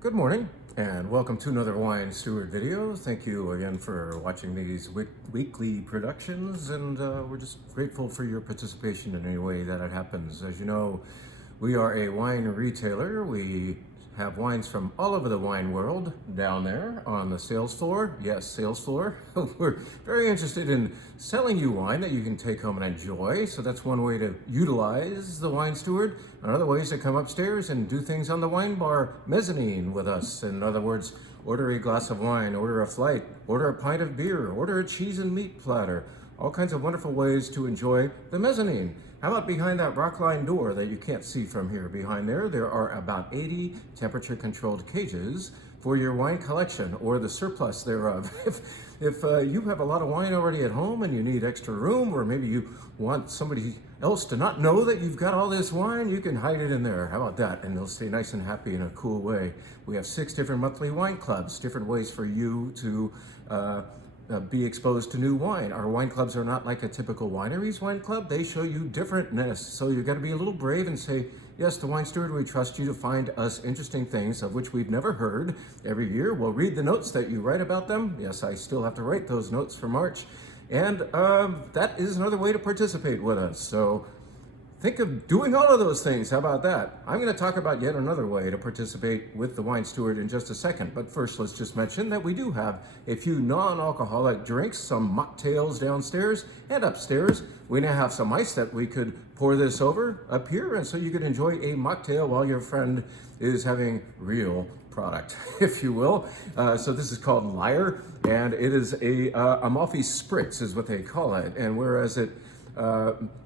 Good morning and welcome to another Wine Steward video. Thank you again for watching these weekly productions, and we're just grateful for your participation in any way that it happens. As you know, we are a wine retailer. We have wines from all over the wine world down there on the sales floor. Yes, sales floor. We're very interested in selling you wine that you can take home and enjoy. So that's one way to utilize the Wine Steward. Another way is to come upstairs and do things on the wine bar mezzanine with us. In other words, order a glass of wine, order a flight, order a pint of beer, order a cheese and meat platter. All kinds of wonderful ways to enjoy the mezzanine. How about behind that rock-lined door that you can't see from here? Behind there are about 80 temperature-controlled cages for your wine collection or the surplus thereof. If you have a lot of wine already at home and you need extra room, or maybe you want somebody else to not know that you've got all this wine, you can hide it in there. How about that? And they'll stay nice and happy in a cool way. We have 6 different monthly wine clubs, different ways for you to be exposed to new wine. Our wine clubs are not like a typical winery's wine club. They show you differentness. So you got to be a little brave and say, yes, the Wine Steward, we trust you to find us interesting things of which we've never heard. Every year we'll read the notes that you write about them. Yes, I still have to write those notes for March. And that is another way to participate with us. So think of doing all of those things. How about that? I'm going to talk about yet another way to participate with the Wine Steward in just a second. But first, let's just mention that we do have a few non-alcoholic drinks, some mocktails downstairs and upstairs. We now have some ice that we could pour this over up here, and so you could enjoy a mocktail while your friend is having real product, if you will. So this is called Lyre, and it is a Amalfi Spritz is what they call it. And whereas it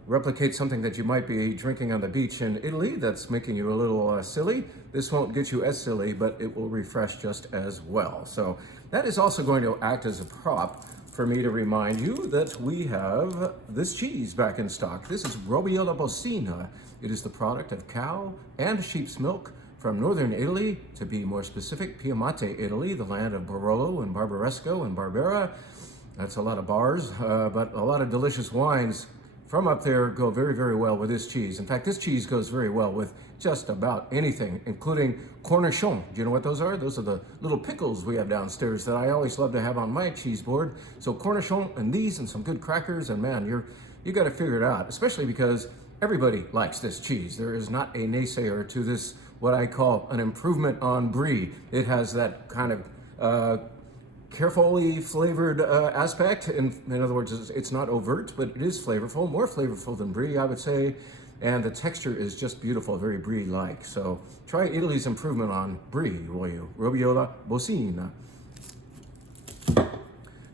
replicate something that you might be drinking on the beach in Italy that's making you a little silly, this won't get you as silly, but it will refresh just as well. So that is also going to act as a prop for me to remind you that we have this cheese back in stock. This is Robiola Bosina. It is the product of cow and sheep's milk from northern Italy, to be more specific, Piemonte, Italy, the land of Barolo and Barbaresco and Barbera. That's a lot of bars, but a lot of delicious wines from up there go very, very well with this cheese. In fact, this cheese goes very well with just about anything, including cornichons. Do you know what those are? Those are the little pickles we have downstairs that I always love to have on my cheese board. So cornichons and these and some good crackers, and man, you got to figure it out, especially because everybody likes this cheese. There is not a naysayer to this, what I call an improvement on brie. It has that kind of carefully flavored aspect. In other words, it's not overt, but it is flavorful, more flavorful than brie, I would say. And the texture is just beautiful, very brie-like. So try Italy's improvement on brie, will you? Robiola Bosina.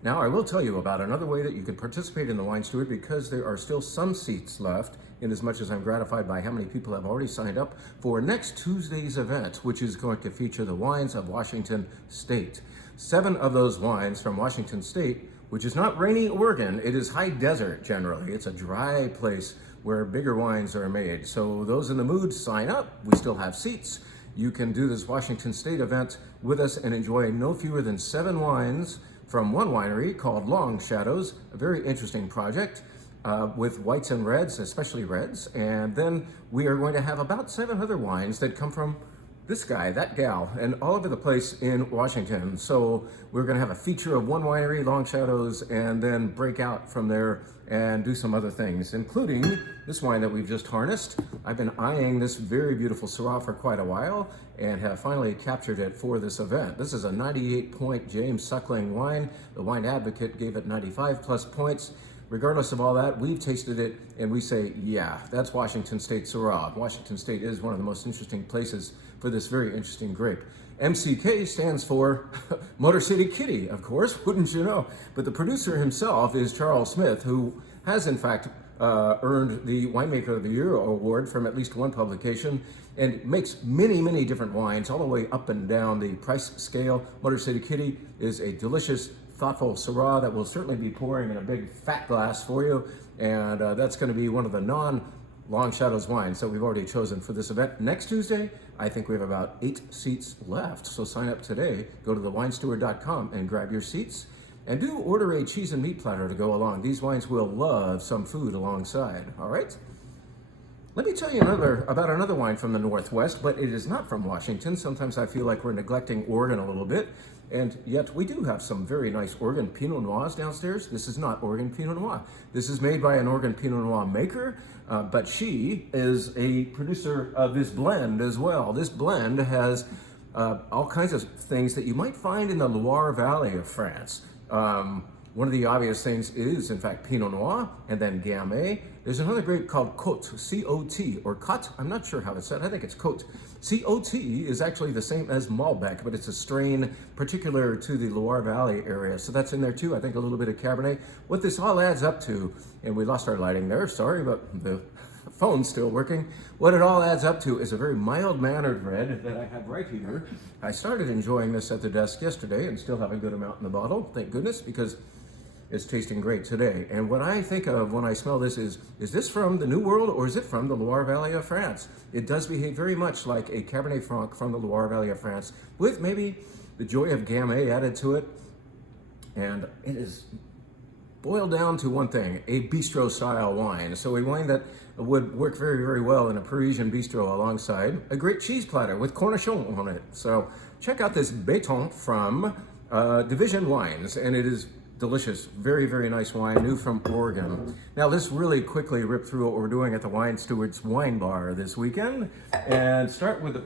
Now, I will tell you about another way that you can participate in the Wine Steward, because there are still some seats left, in as much as I'm gratified by how many people have already signed up for next Tuesday's event, which is going to feature the wines of Washington State. 7 of those wines from Washington State, which is not rainy Oregon, it is high desert generally. It's a dry place where bigger wines are made. So those in the mood, sign up. We still have seats. You can do this Washington State event with us and enjoy no fewer than 7 wines from one winery called Long Shadows, a very interesting project with whites and reds, especially reds. And then we are going to have about 7 other wines that come from this guy, that gal, and all over the place in Washington. So we're gonna have a feature of one winery, Long Shadows, and then break out from there and do some other things, including this wine that we've just harnessed. I've been eyeing this very beautiful Syrah for quite a while and have finally captured it for this event. This is a 98-point James Suckling wine. The Wine Advocate gave it 95 plus points. Regardless of all that, we've tasted it and we say, yeah, that's Washington State Syrah. Washington State is one of the most interesting places for this very interesting grape. MCK stands for Motor City Kitty, of course, wouldn't you know? But the producer himself is Charles Smith, who has in fact earned the Winemaker of the Year award from at least one publication, and makes many, many different wines all the way up and down the price scale. Motor City Kitty is a delicious, thoughtful Syrah that will certainly be pouring in a big fat glass for you, and that's going to be one of the non-Long Shadows wines that we've already chosen for this event. Next Tuesday, I think we have about 8 seats left, so sign up today. Go to thewinesteward.com and grab your seats, and do order a cheese and meat platter to go along. These wines will love some food alongside, all right? Let me tell you about another wine from the Northwest, but it is not from Washington. Sometimes I feel like we're neglecting Oregon a little bit, and yet we do have some very nice Oregon Pinot Noirs downstairs. This is not Oregon Pinot Noir. This is made by an Oregon Pinot Noir maker, but she is a producer of this blend as well. This blend has all kinds of things that you might find in the Loire Valley of France. One of the obvious things is, in fact, Pinot Noir, and then Gamay. There's another grape called Côte, C-O-T, or Côte, I'm not sure how it's said, I think it's Côte. C-O-T is actually the same as Malbec, but it's a strain particular to the Loire Valley area, so that's in there too. I think a little bit of Cabernet. What this all adds up to, and we lost our lighting there, sorry, but the phone's still working. What it all adds up to is a very mild-mannered red that I have right here. I started enjoying this at the desk yesterday and still have a good amount in the bottle, thank goodness, because it's tasting great today. And what I think of when I smell this is this from the New World or is it from the Loire Valley of France? It does behave very much like a Cabernet Franc from the Loire Valley of France with maybe the joy of Gamay added to it. And it is boiled down to one thing, a bistro style wine. So a wine that would work very, very well in a Parisian bistro alongside a great cheese platter with cornichon on it. So check out this Béton from Division Wines, and it is delicious, very, very nice wine, new from Oregon. Now let's really quickly rip through what we're doing at the Wine Stewards Wine Bar this weekend and start with a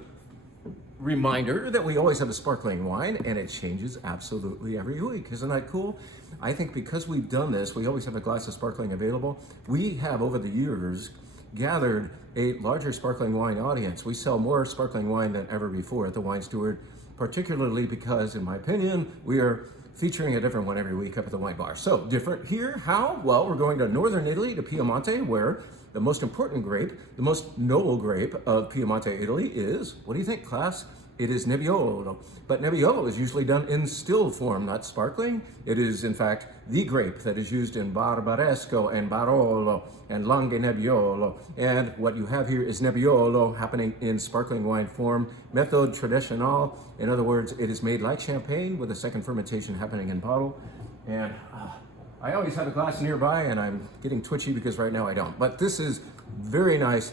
reminder that we always have a sparkling wine and it changes absolutely every week. Isn't that cool? I think because we've done this, we always have a glass of sparkling available. We have over the years gathered a larger sparkling wine audience. We sell more sparkling wine than ever before at the Wine Steward, particularly because, in my opinion, we are featuring a different one every week up at the wine bar. So different here, how? Well, we're going to northern Italy, to Piemonte, where the most important grape, the most noble grape of Piemonte, Italy is, what do you think, class? It is Nebbiolo. But Nebbiolo is usually done in still form, not sparkling. It is, in fact, the grape that is used in Barbaresco and Barolo and Langhe Nebbiolo. And what you have here is Nebbiolo happening in sparkling wine form, méthode traditionnelle. In other words, it is made like champagne with a second fermentation happening in bottle. And I always have a glass nearby, and I'm getting twitchy because right now I don't. But this is very nice.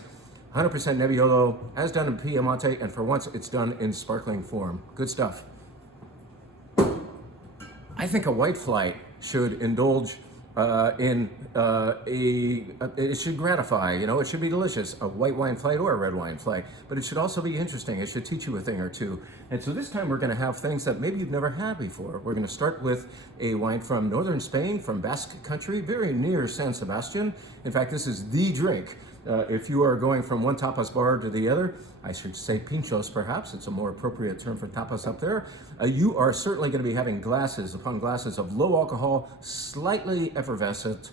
100% Nebbiolo, as done in Piemonte, and for once it's done in sparkling form. Good stuff. I think a white flight should indulge it should gratify, it should be delicious, a white wine flight or a red wine flight, but it should also be interesting. It should teach you a thing or two. And so this time we're going to have things that maybe you've never had before. We're going to start with a wine from northern Spain, from Basque country, very near San Sebastian. In fact, this is the drink. If you are going from one tapas bar to the other, I should say pinchos perhaps, it's a more appropriate term for tapas up there, you are certainly going to be having glasses upon glasses of low alcohol, slightly effervescent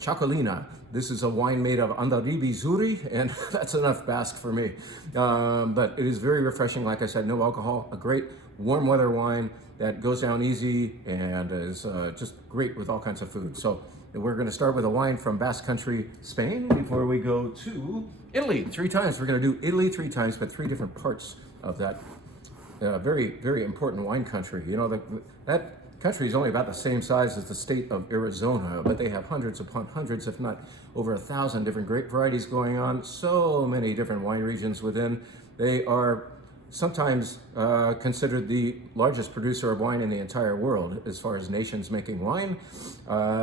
Chacolina. This is a wine made of Andaribi Zuri, and that's enough Basque for me. But it is very refreshing, like I said, no alcohol, a great warm weather wine that goes down easy and is just great with all kinds of food. So we're going to start with a wine from Basque Country, Spain, before we go to Italy 3 times. We're going to do Italy 3 times, but 3 different parts of that very, very important wine country. That country is only about the same size as the state of Arizona, but they have hundreds upon hundreds, if not over 1,000 different grape varieties going on. So many different wine regions within. They are sometimes considered the largest producer of wine in the entire world as far as nations making wine.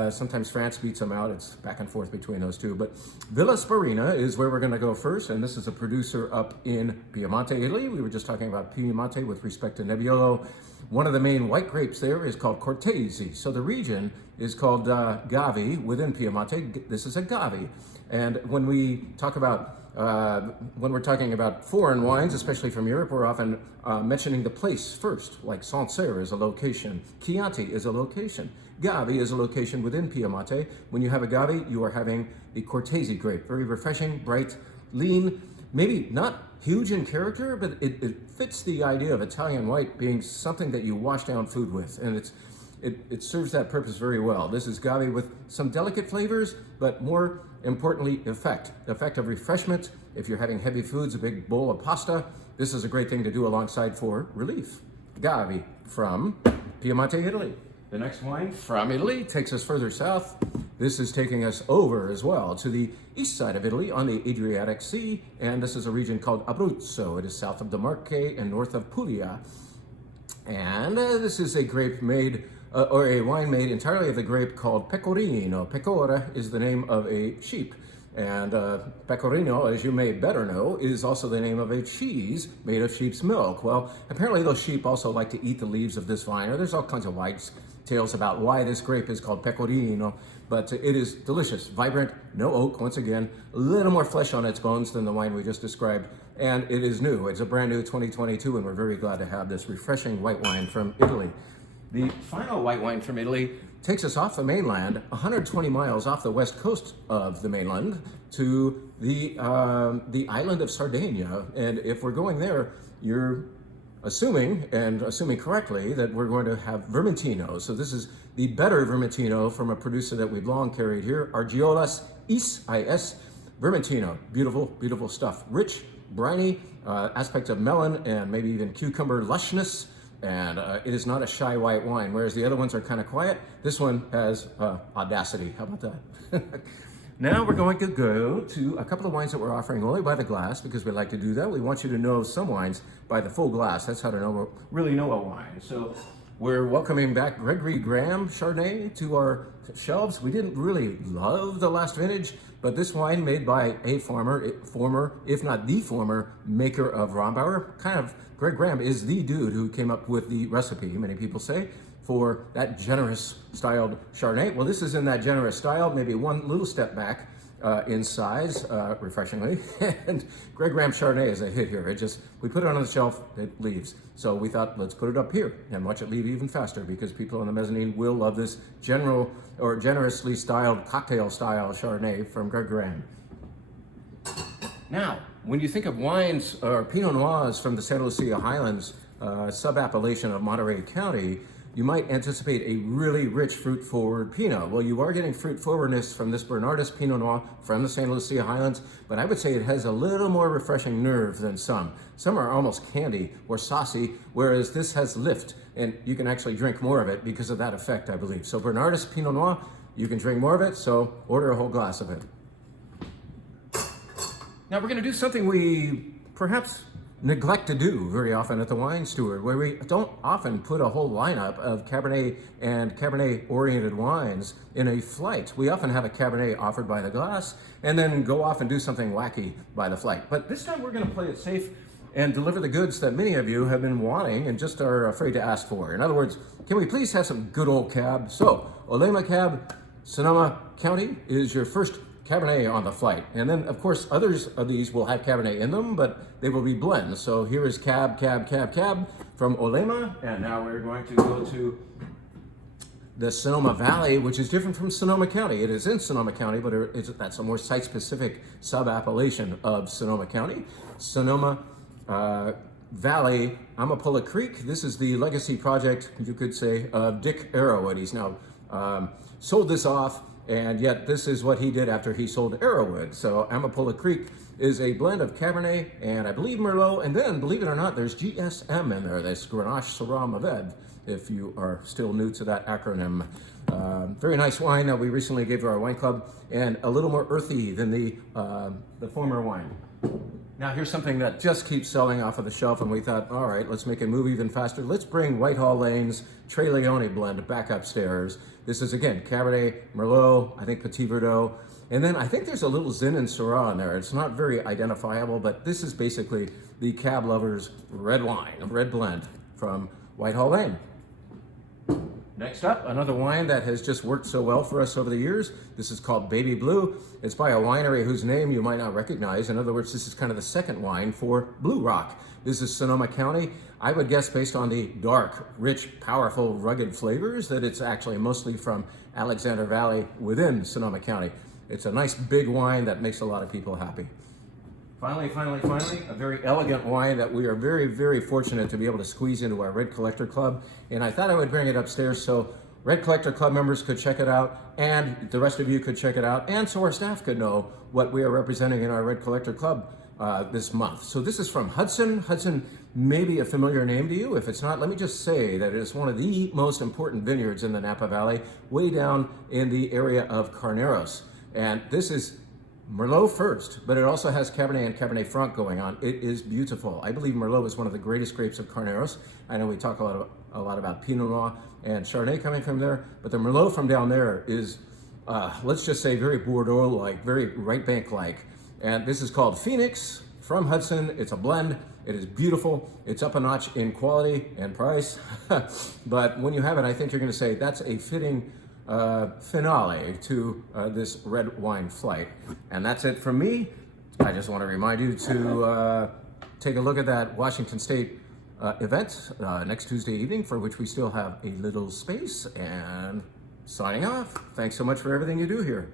Sometimes France beats them out. It's back and forth between those two. But Villa Sparina is where we're going to go first, and this is a producer up in Piemonte, Italy. We were just talking about Piemonte with respect to Nebbiolo. One of the main white grapes there is called Cortese. So the region is called Gavi within Piemonte. This is a Gavi. And when we talk about when we're talking about foreign wines, especially from Europe, we're often mentioning the place first, like Sancerre is a location, Chianti is a location, Gavi is a location within Piemonte. When you have a Gavi, you are having the Cortese grape, very refreshing, bright, lean, maybe not huge in character, but it fits the idea of Italian white being something that you wash down food with, and it serves that purpose very well. This is Gavi with some delicate flavors, but more importantly, effect of refreshment. If you're having heavy foods, a big bowl of pasta, this is a great thing to do alongside for relief. Gavi from Piemonte, Italy. The next wine from Italy takes us further south, This is taking us over as well to the east side of Italy on the Adriatic Sea, and this is a region called Abruzzo. It is south of the Marche and north of Puglia. And this is a grape made, or a wine made entirely of the grape called Pecorino. Pecora is the name of a sheep. And Pecorino, as you may better know, is also the name of a cheese made of sheep's milk. Well, apparently those sheep also like to eat the leaves of this vine. There's all kinds of wide tales about why this grape is called Pecorino, but it is delicious, vibrant, no oak, once again, a little more flesh on its bones than the wine we just described, and it is new. It's a brand new 2022, and we're very glad to have this refreshing white wine from Italy. The final white wine from Italy takes us off the mainland, 120 miles off the west coast of the mainland to the island of Sardinia. And if we're going there, you're assuming correctly, that we're going to have Vermentino. So this is the better Vermentino from a producer that we've long carried here, Argiolas Is Vermentino. Beautiful, beautiful stuff. Rich, briny, aspects of melon and maybe even cucumber lushness. And it is not a shy white wine, whereas the other ones are kind of quiet. This one has audacity. How about that? Now we're going to go to a couple of wines that we're offering only by the glass, because we like to do that. We want you to know some wines by the full glass. That's how to really know a wine. So we're welcoming back Gregory Graham Chardonnay to our shelves. We didn't really love the last vintage, but this wine made by a former, if not the former, maker of Rombauer. Greg Graham is the dude who came up with the recipe, many people say, for that generous styled Chardonnay. Well, this is in that generous style, maybe one little step back in size, refreshingly. And Greg Graham Chardonnay is a hit here. We put it on the shelf, it leaves. So we thought, let's put it up here and watch it leave even faster, because people on the mezzanine will love this generously styled cocktail style Chardonnay from Greg Graham. Now, when you think of wines or Pinot Noirs from the Santa Lucia Highlands, sub-appellation of Monterey County, you might anticipate a really rich fruit-forward Pinot. Well, you are getting fruit-forwardness from this Bernardus Pinot Noir from the Santa Lucia Highlands, but I would say it has a little more refreshing nerve than some. Some are almost candy or saucy, whereas this has lift, and you can actually drink more of it because of that effect, I believe. So Bernardus Pinot Noir, you can drink more of it, so order a whole glass of it. Now we're going to do something we perhaps neglect to do very often at the Wine Steward, where we don't often put a whole lineup of Cabernet and Cabernet-oriented wines in a flight. We often have a Cabernet offered by the glass and then go off and do something wacky by the flight. But this time we're going to play it safe and deliver the goods that many of you have been wanting and just are afraid to ask for. In other words, can we please have some good old Cab? So, Olema Cab, Sonoma County is your first Cabernet on the flight. And then, of course, others of these will have Cabernet in them, but they will be blends. So here is Cab from Olema. And now we're going to go to the Sonoma Valley, which is different from Sonoma County. It is in Sonoma County, but that's a more site-specific sub-appellation of Sonoma County. Sonoma Valley, Amapola Creek. This is the legacy project, you could say, of Dick Arrowwood. He's now sold this off, and yet this is what he did after he sold Arrowwood. So Amapola Creek is a blend of Cabernet and I believe Merlot, and then, believe it or not, there's GSM in there. That's Grenache Syrah Mourvèdre, if you are still new to that acronym. Very nice wine that we recently gave to our wine club, and a little more earthy than the former wine. Now here's something that just keeps selling off of the shelf, and we thought, all right, let's make it move even faster. Let's bring Whitehall Lane's Tre Leone blend back upstairs. This is, again, Cabernet, Merlot, I think Petit Verdot, and then I think there's a little Zin and Syrah in there. It's not very identifiable, but this is basically the Cab Lovers red wine, a red blend from Whitehall Lane. Next up, another wine that has just worked so well for us over the years. This is called Baby Blue. It's by a winery whose name you might not recognize. In other words, this is kind of the second wine for Blue Rock. This is Sonoma County. I would guess, based on the dark, rich, powerful, rugged flavors, that it's actually mostly from Alexander Valley within Sonoma County. It's a nice big wine that makes a lot of people happy. Finally, a very elegant wine that we are very, very fortunate to be able to squeeze into our Red Collector Club. And I thought I would bring it upstairs so Red Collector Club members could check it out, and the rest of you could check it out, and so our staff could know what we are representing in our Red Collector Club this month. So this is from Hudson maybe a familiar name to you. If it's not, let me just say that it is one of the most important vineyards in the Napa Valley, way down in the area of Carneros. And this is Merlot first, but it also has Cabernet and Cabernet Franc going on. It is beautiful. I believe Merlot is one of the greatest grapes of Carneros. I know we talk a lot about Pinot Noir and Chardonnay coming from there, but the Merlot from down there is, let's just say, very Bordeaux-like, very right bank-like. And this is called Phoenix from Hudson. It's a blend. It is beautiful. It's up a notch in quality and price. But when you have it, I think you're going to say that's a fitting finale to this red wine flight. And that's it from me. I just want to remind you to take a look at that Washington State event next Tuesday evening, for which we still have a little space. And signing off. Thanks so much for everything you do here.